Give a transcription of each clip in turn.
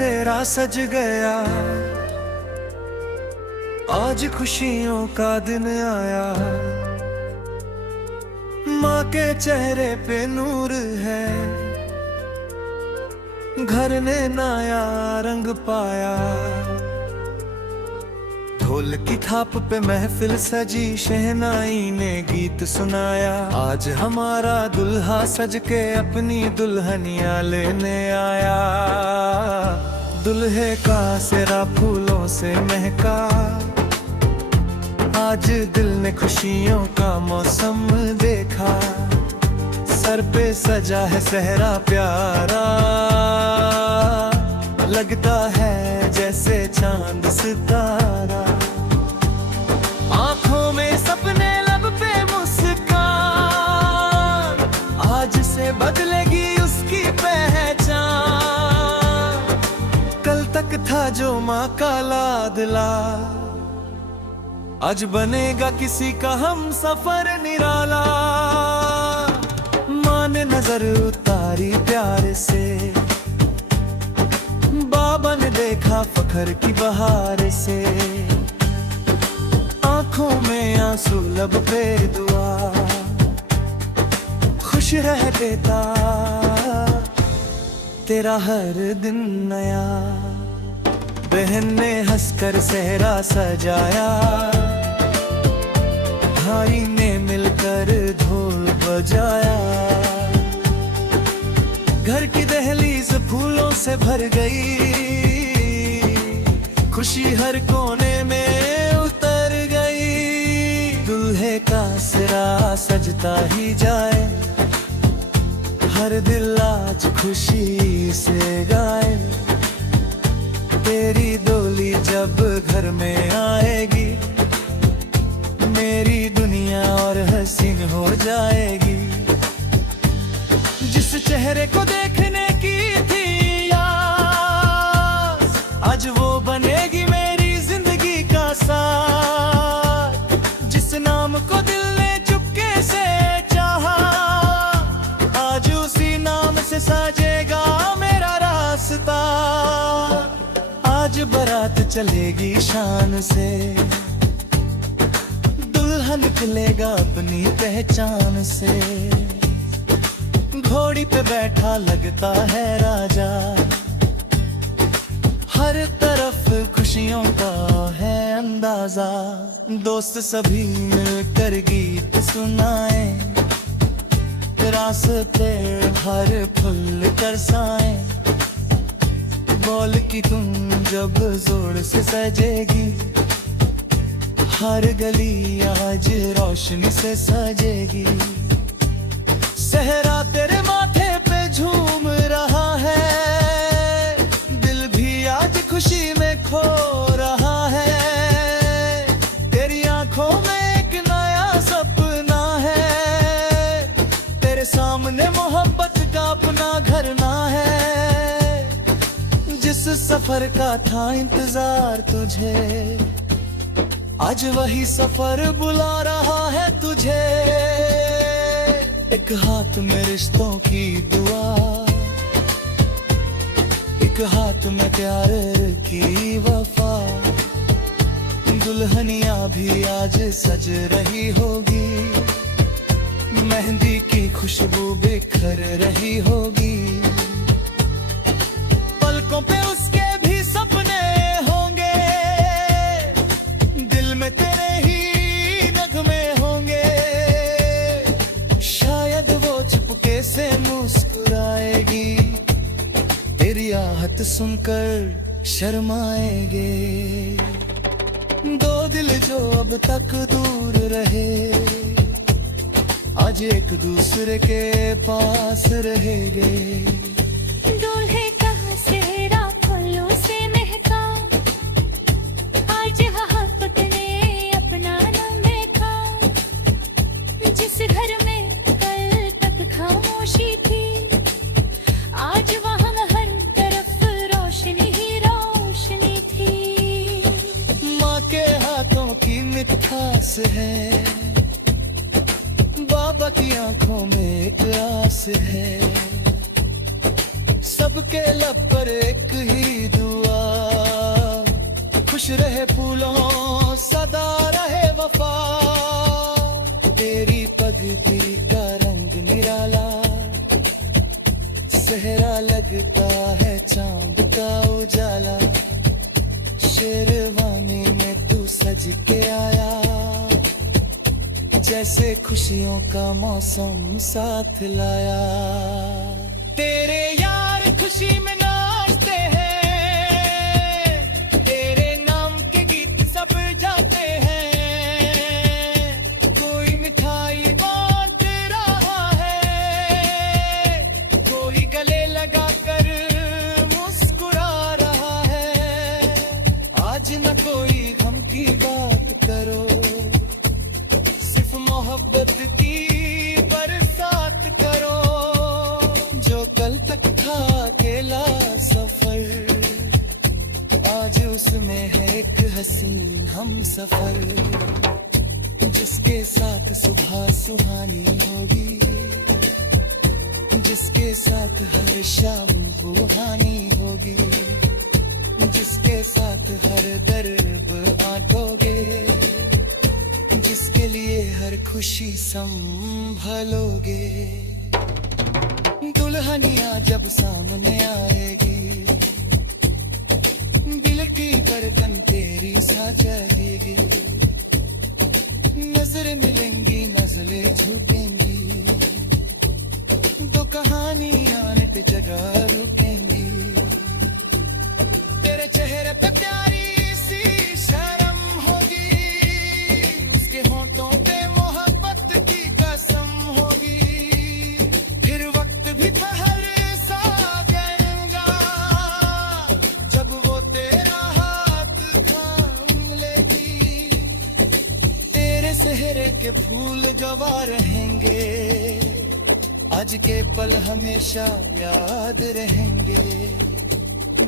सेहरा सज गया, आज खुशियों का दिन आया। माँ के चेहरे पे नूर है, घर ने नया रंग पाया। ढोल की थाप पे महफिल सजी, शहनाई ने गीत सुनाया। आज हमारा दुल्हा सज के अपनी दुल्हनिया लेने आया। दुल्हे का सेहरा फूलों से महका, आज दिल ने खुशियों का मौसम देखा। सर पे सजा है सेहरा प्यारा, लगता है जैसे चांद सितारा। आंखों में सपने, लब पे मुस्कान, आज से बदलेगी उसकी पहचान। कल तक था जो माँ का लाडला, आज बनेगा किसी का हम सफर निराला। माँ ने नजर उतारी प्यार से, बाबा ने देखा फखर की बहार से। आंखों में आंसू, लब पे दुआ, खुश रह बेटा तेरा हर दिन नया। बहन ने हंसकर सेहरा सजाया, भाई ने मिलकर ढोल बजाया। घर की दहलीज फूलों से भर गई, खुशी हर कोने में उतर गई। दूल्हे का सेहरा सजता ही जाए, हर दिल आज खुशी से गाए। तेरी डोली जब घर में आएगी, मेरी दुनिया और हसीन हो जाएगी। जिस चेहरे को देखने की थी आस, आज वो बनेगी मेरी जिंदगी का साथ। जिस नाम को दिल ने चुपके से चाहा, आज उसी नाम से सजेगा मेरा रास्ता। आज बारात चलेगी शान से, दुल्हन निकलेगा अपनी पहचान से। घोड़ी पे बैठा लगता है राजा, हर तरफ खुशियों का है अंदाजा। दोस्त सभी मिलकर गीत सुनाए, रास्ते हर फुल तरसाए। बोल की तुम जब जोर से सजेगी, हर गली आज रोशनी से सजेगी। सेहरा तेरे माथे पे झूम रहा है, दिल भी आज खुशी में खो रहा है। तेरी आंखों में एक नया सपना है, तेरे सामने मोहब्बत का अपना घर ना है। जिस सफर का था इंतजार तुझे, आज वही सफर बुला रहा है तुझे। एक हाथ में रिश्तों की दुआ, एक हाथ में प्यार की वफा। दुल्हनिया भी आज सज रही होगी, मेहंदी की खुशबू बिखर रही होगी। पलकों पे उसके भी सपने होंगे, दिल में तेरे ही नगमे होंगे। शायद वो चुपके से मुस्कुराएगी, तेरी आहट सुनकर शर्माएंगे। दो दिल जो अब तक दूर रहे, आज एक दूसरे के पास रहेंगे। दूल्हे का सेहरा फूलों से महका, आज वहाँ खुद ने अपना नाम देखा। जिस घर में कल तक खामोशी थी, आज वहाँ हर तरफ रोशनी ही रोशनी थी। माँ के हाथों की मिठास है, बाबा की आंखों में एक आस है। सब सबके लब पर एक ही दुआ, खुश रहे फूलों सदा रहे वफा। तेरी पगड़ी का रंग निराला, सेहरा लगता है चांद का उजाला। शेरवानी में तू सज के आया, जैसे खुशियों का मौसम साथ लाया। तेरे यार खुशी में नाचते हैं, तेरे नाम के गीत सब जाते हैं। कोई मिठाई बांट रहा है, कोई गले लगा कर मुस्कुरा रहा है। आज न कोई गम की बात करो, सिर्फ मोहब्बत की बरसात करो। जो कल तक था अकेला सफर, आज उसमें है एक हसीन हम सफर। जिसके साथ सुबह सुहानी होगी, जिसके साथ हर शाम बुहानी होगी, जिसके साथ हर दर्द आंटोगे, जिसके लिए हर खुशी संभलोगे। दुल्हनिया जब सामने आएगी, दिल की धड़कन तेरी सा चलेगी। नजरें मिलेंगी नजरें झुकेंगी, तो कहानियां नित जगह रुकेंगी। तेरे चेहरे पे प्यारी सी शर्म होगी, उसके होंठों पे मोहब्बत की कसम होगी। फिर वक्त भी ठहर सा जाएगा, जब वो तेरा हाथ थाम लेगी। तेरे चेहरे के फूल गवा रहेंगे, आज के पल हमेशा याद रहेंगे।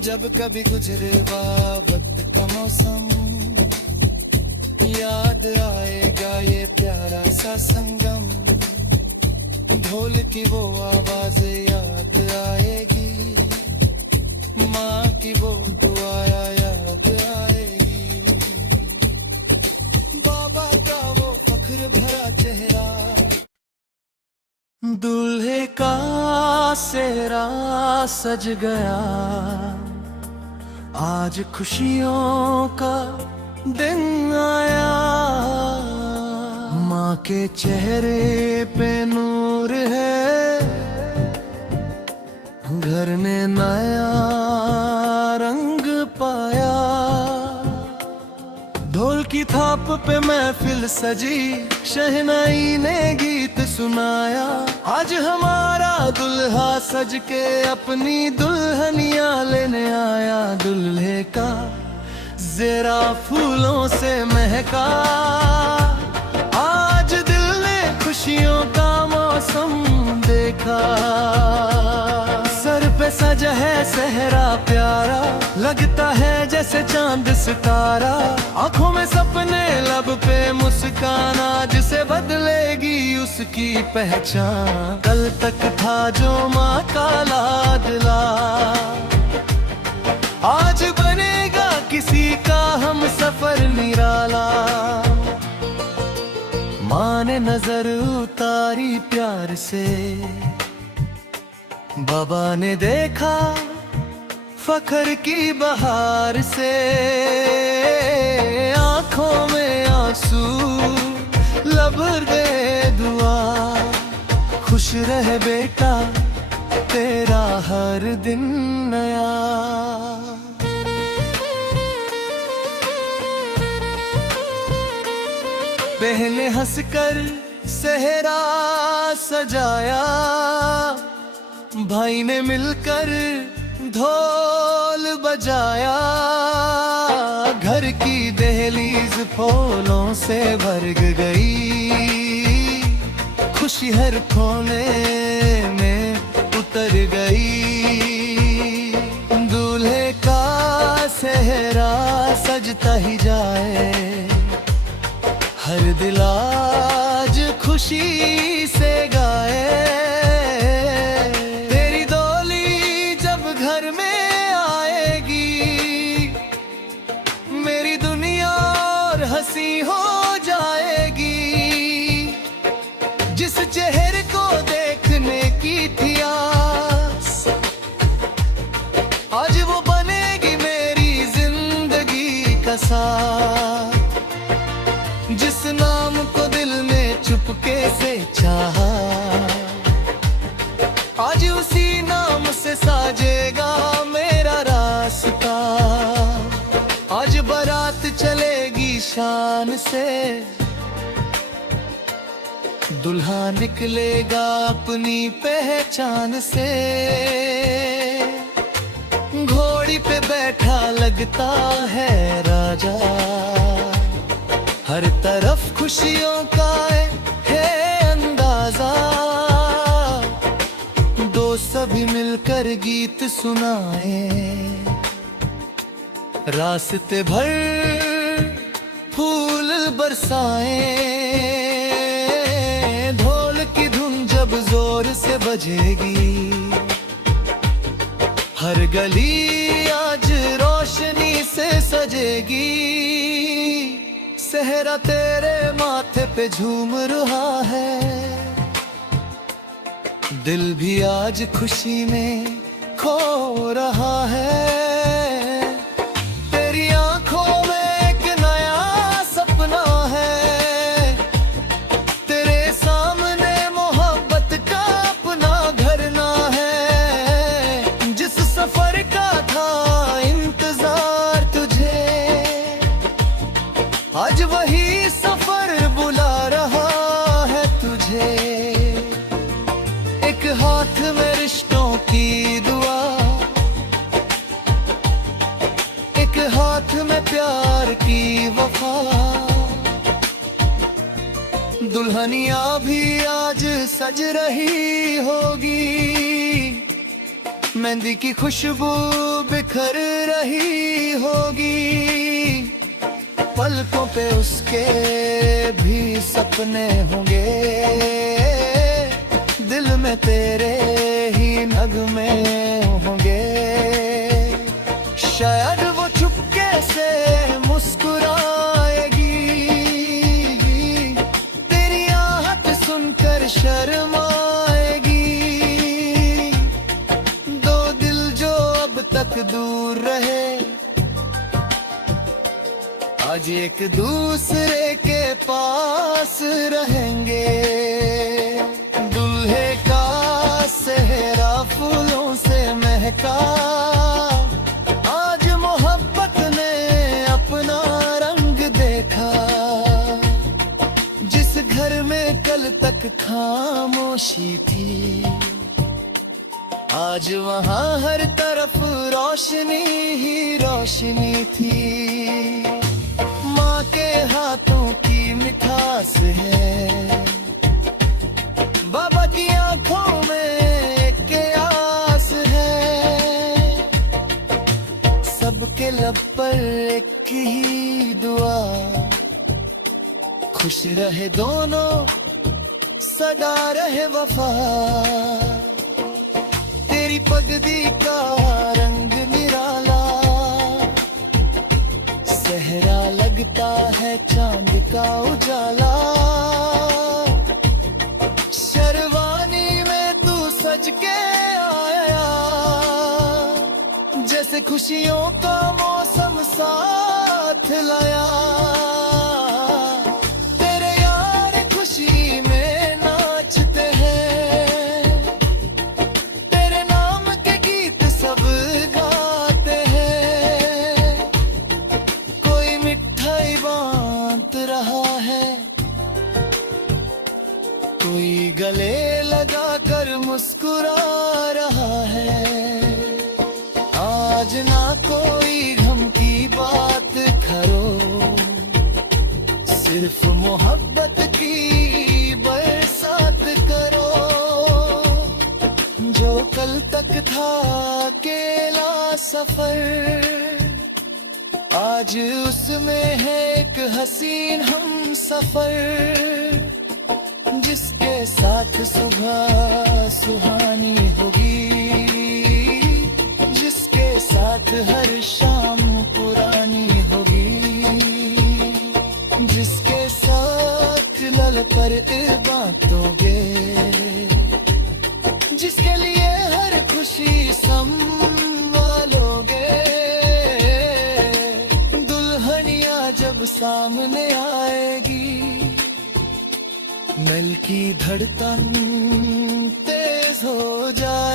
जब कभी गुजरे वक्त का मौसम, याद आएगा ये प्यारा सा संगम। ढोल की वो आवाज याद आएगी, माँ की वो दुआ याद आएगी। बाबा का वो फख्र भरा चेहरा, दूल्हे का सेहरा सज गया। आज खुशियों का दिन आया, माँ के चेहरे पे नूर है, घर ने नया रंग पाया। ढोल की थाप पे महफिल सजी, शहनाई ने गीत सुनाया। आज हमारा दुल्हा सज के अपनी दुल्हनिया लेने आया। दुल्हे का ज़रा फूलों से महका, आज दिल ने खुशियों का मौसम देखा। सर पे सजा है सेहरा प्यारा, लगता है जैसे चांद सितारा। आंखों में सपने लब पे मुस्कान, आज से बदलेगी उसकी पहचान। कल तक था जो माँ का लाडला, आज बनेगा किसी का हम सफर निराला। माँ ने नजर उतारी प्यार से, बाबा ने देखा फख्र की बहार से। आंखों में आंसू लब गए दुआ, खुश रहे बेटा तेरा हर दिन नया। बहने हंसकर सेहरा सजाया, भाई ने मिलकर ढोल बजाया। घर की दहलीज फूलों से भर गई, खुशी हर कोने में उतर गई। दूल्हे का सेहरा सजता ही जाए, हर दिल आज खुशी से गाए। तेरी डोली जब चुपके से चाहा, आज उसी नाम से साजेगा मेरा रास्ता। आज बारात चलेगी शान से, दुल्हा निकलेगा अपनी पहचान से। घोड़ी पे बैठा लगता है राजा, हर तरफ खुशियों का है अंदाजा। दोस्त सभी मिलकर गीत सुनाए, रास्ते भर फूल बरसाए। ढोल की धुन जब जोर से बजेगी, हर गली आज रोशनी से सजेगी। सहरा तेरे माथे पे झूम रहा है, दिल भी आज खुशी में खो रहा है। तेरी आंखों में एक नया सपना है, तेरे सामने मोहब्बत का अपना घर ना है। जिस सफर का था इंतजार तुझे, आज वही सफर बुला रहा है तुझे। एक हाथ में रिश्तों की दुआ, एक हाथ में प्यार की वफा। दुल्हनिया भी आज सज रही होगी, मेहंदी की खुशबू बिखर रही होगी। पलकों पे उसके भी सपने होंगे, दिल में तेरे ही नगमे होंगे। शायद वो चुपके से मुस्कुराएगी, तेरी आहट सुनकर शर्माएगी। दो दिल जो अब तक दूर रहे, आज एक दूसरे के पास रहेंगे। दूल्हे का सेहरा फूलों से महका, आज मोहब्बत ने अपना रंग देखा। जिस घर में कल तक खामोशी थी, आज वहाँ हर तरफ रोशनी ही रोशनी थी। माँ के हाथों की मिठास है, बाबा की आंखों में एक आस है। सबके लब पर एक ही दुआ, खुश रहे दोनों सदा रहे वफा। तेरी पगड़ी का रंग निराला, सहरा लगता है चांद का उजाला। शर्वानी में तू सज के आया, जैसे खुशियों का मौसम साथ लाया। तेरे यार खुशी में नाचते हैं, तेरे नाम के गीत सब गाते हैं। कोई मिठाई बांट रहा है, कोई गले लगा कर मुस्कुरा रहा है। आज ना कोई गम की बात करो, सिर्फ मोहब्बत की बरसात करो। जो कल तक था अकेला सफर, आज उसमें है एक हसीन हम सफर। जिसके साथ सुबह सुहानी होगी, जिसके साथ हर शाम पुरानी होगी। जिसके साथ लल पर बांटोगे, जिसके लिए हर खुशी संभालोगे। दुल्हनिया जब सामने आएगी, दिल की धड़कन तेज हो जाए